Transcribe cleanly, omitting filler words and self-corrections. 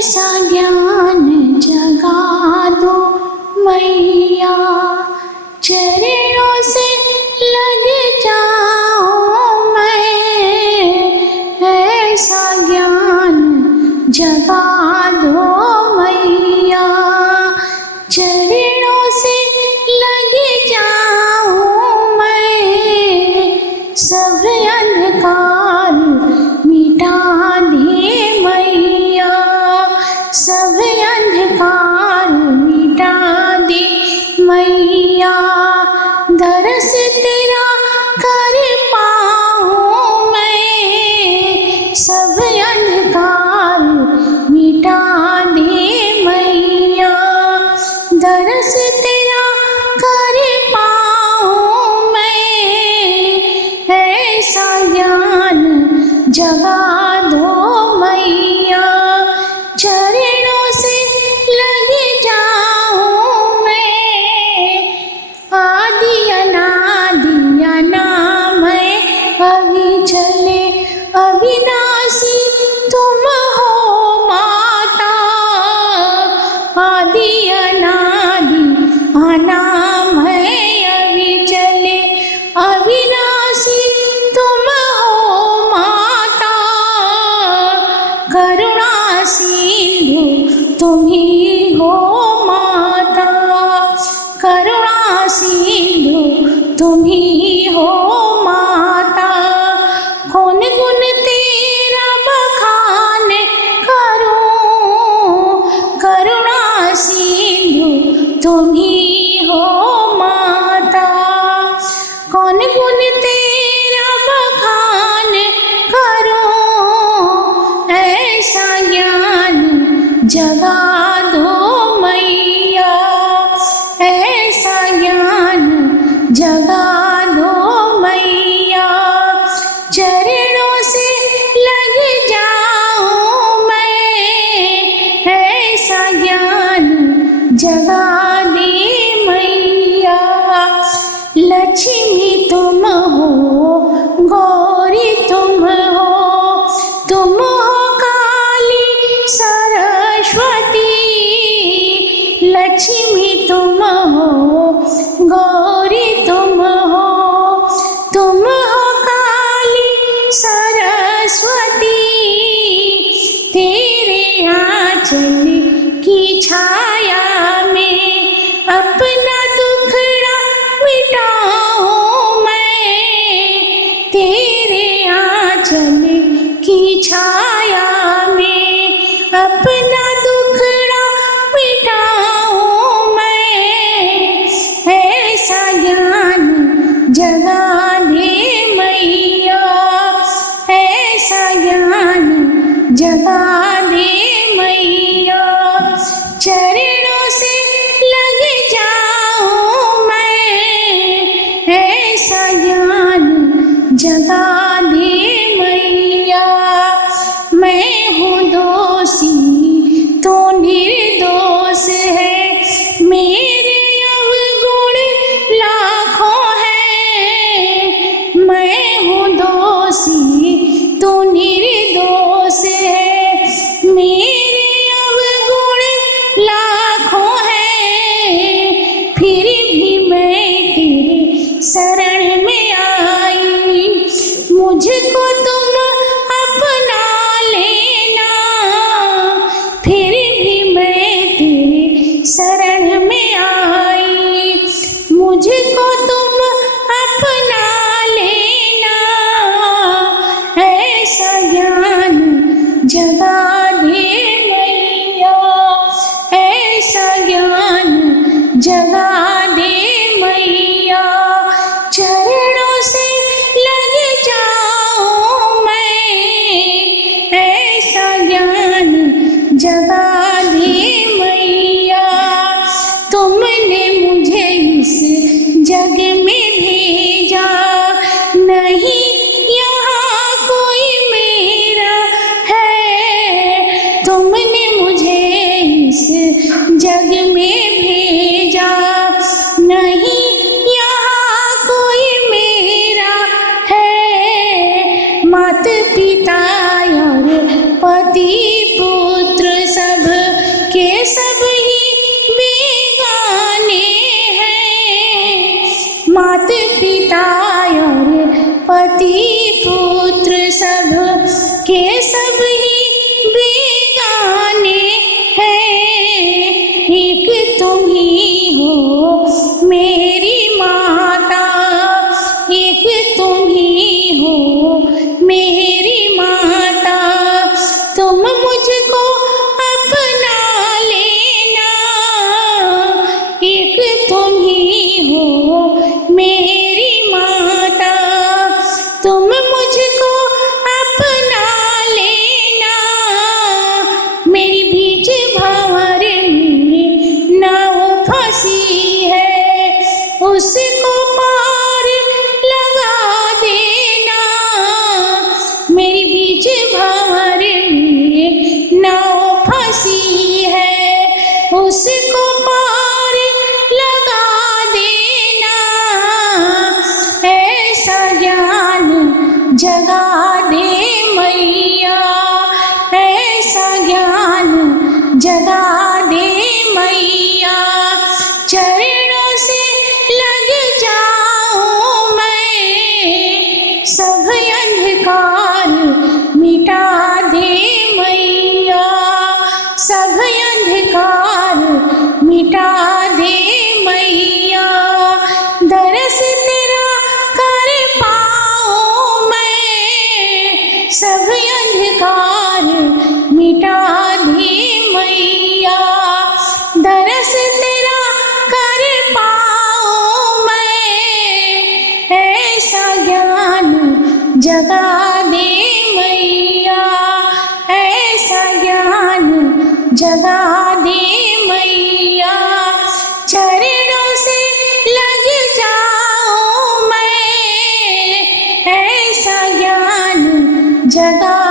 ऐसा ज्ञान जगा दो मैया, चरणों से लग जाऊं मैं। ऐसा ज्ञान जगा दो मैया, चरणों से लग जाऊं मैं। सब अंधकार मिटा दे मैया, सब अंधकार मिटा दे मैया। दरस तेरा कर पाऊं मैं, सब अंधकार मिटा दे मैया। दरस तेरा कर पाऊं मैं। ऐसा ज्ञान जगा दो मैया, चरणों से लग जाऊं मैं। आदि अनादि अनामय अविचले अविनाशी तुम हो माता। आदि अनादि अनामय अविचले अविनाशी तुम हो माता। करुणा सिंधु तुम ही हो माता, करुणा सिंधु तुम ही हो माता। कौन गुण तेरा बखान करूं, करुणा सिंधु तुम ही हो माता। कौन गुण तेरा बखान करूं, ऐसा ज्ञान जगा दो मैया। ऐसा ज्ञान जगा दो मैया, चरणों से लग जाऊं मैं। ऐसा ज्ञान जगा दे मैया। लक्ष्मी तुम हो, गौरी तुम हो, तुम हो काली सरस्वती। लक्ष्मी तुम हो, गौरी तुम हो, तुम हो काली सरस्वती। तेरे आंचल की छाया में अपना दुखड़ा मिटाऊं मैं। तेरे आंचल की छाया में अपना दुखड़ा मिटाऊं मैं। ऐसा ज्ञान जगा दे मैया, ऐसा ज्ञान जगा दे मैया। चरणों से लग जाऊं मैं। ऐसा ज्ञान जगा दे मैया। मैं हूँ दोषी तो निर्दोष है, मेरे अवगुण लाखों हैं। मैं हूँ दोषी तो निर्दोष है, मेरे अवगुण लाखों हैं। फिर भी मैं तेरे शरण में आई, मुझको तुम अपना लेना। फिर भी मैं तेरे शरण में आई, मुझको तुम अपना लेना। ऐसा ज्ञान जगा दे मैया, ऐसा ज्ञान जगा दे मैया। चरणों से लग जाऊं मैं। ऐसा ज्ञान जगा दे मैया। तुमने मुझे इस जग में भेजा, नहीं यहाँ कोई मेरा है। तुमने मुझे इस जग में भेजा, नहीं यहाँ कोई मेरा है। माता पिता और पति पुत्र सब पति पुत्र सब के सब ही बेगाने हैं, एक तुम ही हो मेरी माता, एक तुम ही हो मेरी माता। तुम मुझको अपना लेना, एक तुम ही हो मेरी माता। तुम मुझको अपना लेना, मेरी बीच भंवर में नाव फंसी है, उसको पार लगा देना। मेरी बीच भंवर में नाव फंसी है, उसको पार लगा देना। ऐसा ज्ञान जगा दे मैया, ऐसा ज्ञान जगा दे मैया। चरणों से लग जाऊं मैं, सब अंधकार मिटा दे मैया, सब अंधकार मिटा दे मैया। दरस तेरा कर पाऊं मैं, सब अंधकार मिटा दे मैया। दरस तेरा कर पाऊं मैं, ऐसा ज्ञान जगा दे मैया, ऐसा ज्ञान जगा दे मैया। चरणों से लग जाऊं मैं, ऐसा ज्ञान जगा